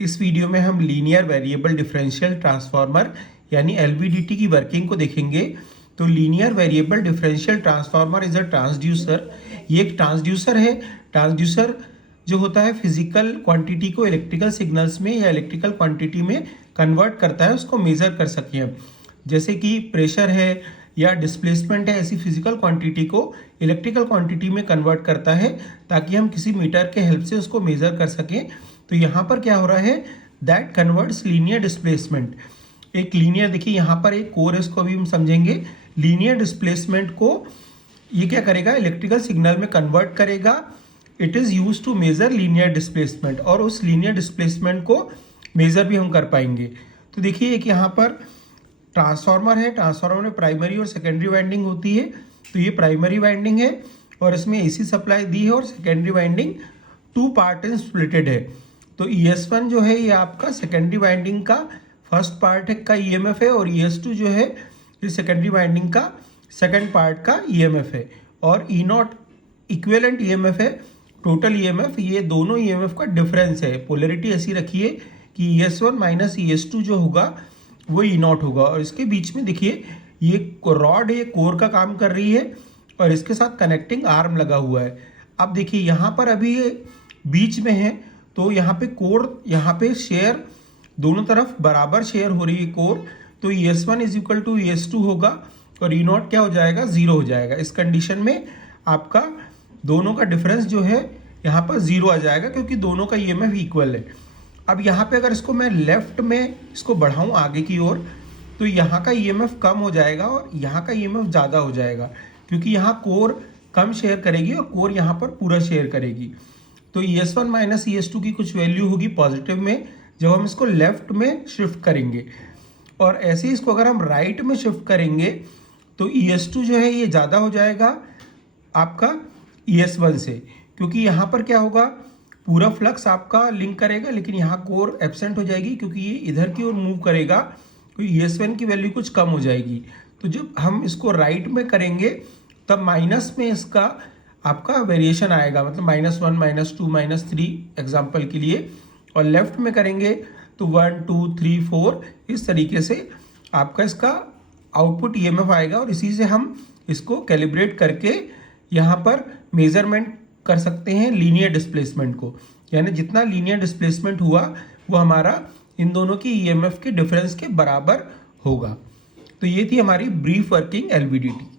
इस वीडियो में हम लीनियर वेरिएबल डिफरेंशियल ट्रांसफार्मर यानी LVDT की वर्किंग को देखेंगे। तो linear variable differential transformer is a transducer. ये एक ट्रांसड्यूसर है। ट्रांसड्यूसर जो होता है फिजिकल क्वांटिटी को इलेक्ट्रिकल सिग्नल्स में या इलेक्ट्रिकल क्वांटिटी में कन्वर्ट करता है, उसको मेजर कर सकें हम। जैसे कि प्रेशर है या डिस्प्लेसमेंट है, ऐसी फिजिकल क्वांटिटी को इलेक्ट्रिकल क्वांटिटी में कन्वर्ट करता है ताकि हम किसी मीटर के हेल्प से उसको मेजर कर सकें। तो यहाँ पर क्या हो रहा है, दैट कन्वर्ट्स लीनियर डिस्प्लेसमेंट। एक लीनियर, देखिए यहाँ पर एक कोर है, इसको भी हम समझेंगे। लीनियर डिस्प्लेसमेंट को ये क्या करेगा, इलेक्ट्रिकल सिग्नल में कन्वर्ट करेगा। It is use to measure linear displacement, और उस लीनियर डिस्प्लेसमेंट को मेजर भी हम कर पाएंगे। तो देखिए एक यहाँ पर ट्रांसफार्मर है। ट्रांसफार्मर में प्राइमरी और सेकेंडरी वाइंडिंग होती है। तो ये प्राइमरी वाइंडिंग है और इसमें AC सप्लाई दी है, और secondary winding 2 part in splitted है। तो ES1 जो है ये आपका सेकेंडरी वाइंडिंग का फर्स्ट पार्ट है का EMF है, और ES2 जो है ये सेकेंडरी वाइंडिंग का सेकेंड पार्ट का EMF है, और E0 इक्विवेलेंट EMF है। टोटल EMF, ये दोनों EMF का डिफरेंस है। पोलैरिटी ऐसी रखिए कि ES1 माइनस ES2 जो होगा वो E0 होगा। और इसके बीच में देखिए ये रॉड, ये कोर का काम कर रही है, और इसके साथ कनेक्टिंग आर्म लगा हुआ है। अब देखिए यहाँ पर अभी ये बीच में है, तो यहाँ पे कोर, यहाँ पे शेयर दोनों तरफ बराबर शेयर हो रही है कोर। तो ES1 is equal to ES2 होगा, और E0 क्या हो जाएगा, 0 हो जाएगा। इस कंडीशन में आपका दोनों का डिफरेंस जो है यहाँ पर 0 आ जाएगा, क्योंकि दोनों का EMF इक्वल है। अब यहाँ पे अगर इसको मैं लेफ्ट में इसको बढ़ाऊँ आगे की ओर, तो यहाँ का EMF कम हो जाएगा और यहाँ का EMF ज़्यादा हो जाएगा, क्योंकि यहाँ कोर कम शेयर करेगी और कोर यहाँ पर पूरा शेयर करेगी। तो ES1 माइनस ES2 की कुछ वैल्यू होगी पॉजिटिव में जब हम इसको लेफ्ट में शिफ्ट करेंगे, और ऐसे ही इसको अगर हम राइट में शिफ्ट करेंगे तो ES2 जो है ये ज़्यादा हो जाएगा आपका ES1 से, क्योंकि यहाँ पर क्या होगा, पूरा फ्लक्स आपका लिंक करेगा, लेकिन यहाँ कोर एब्सेंट हो जाएगी क्योंकि ये इधर की ओर मूव करेगा, तो ES1 की वैल्यू कुछ कम हो जाएगी। तो जब हम इसको राइट में करेंगे तब माइनस में इसका आपका वेरिएशन आएगा, मतलब -1, -2, -3 एग्जाम्पल के लिए। और लेफ्ट में करेंगे तो 1, 2, 3, 4 इस तरीके से आपका इसका आउटपुट EMF आएगा, और इसी से हम इसको कैलिब्रेट करके यहाँ पर मेजरमेंट कर सकते हैं लीनियर डिस्प्लेसमेंट को। यानी जितना लीनियर डिस्प्लेसमेंट हुआ वो हमारा इन दोनों की EMF के डिफरेंस के बराबर होगा। तो ये थी हमारी ब्रीफ वर्किंग LVDT।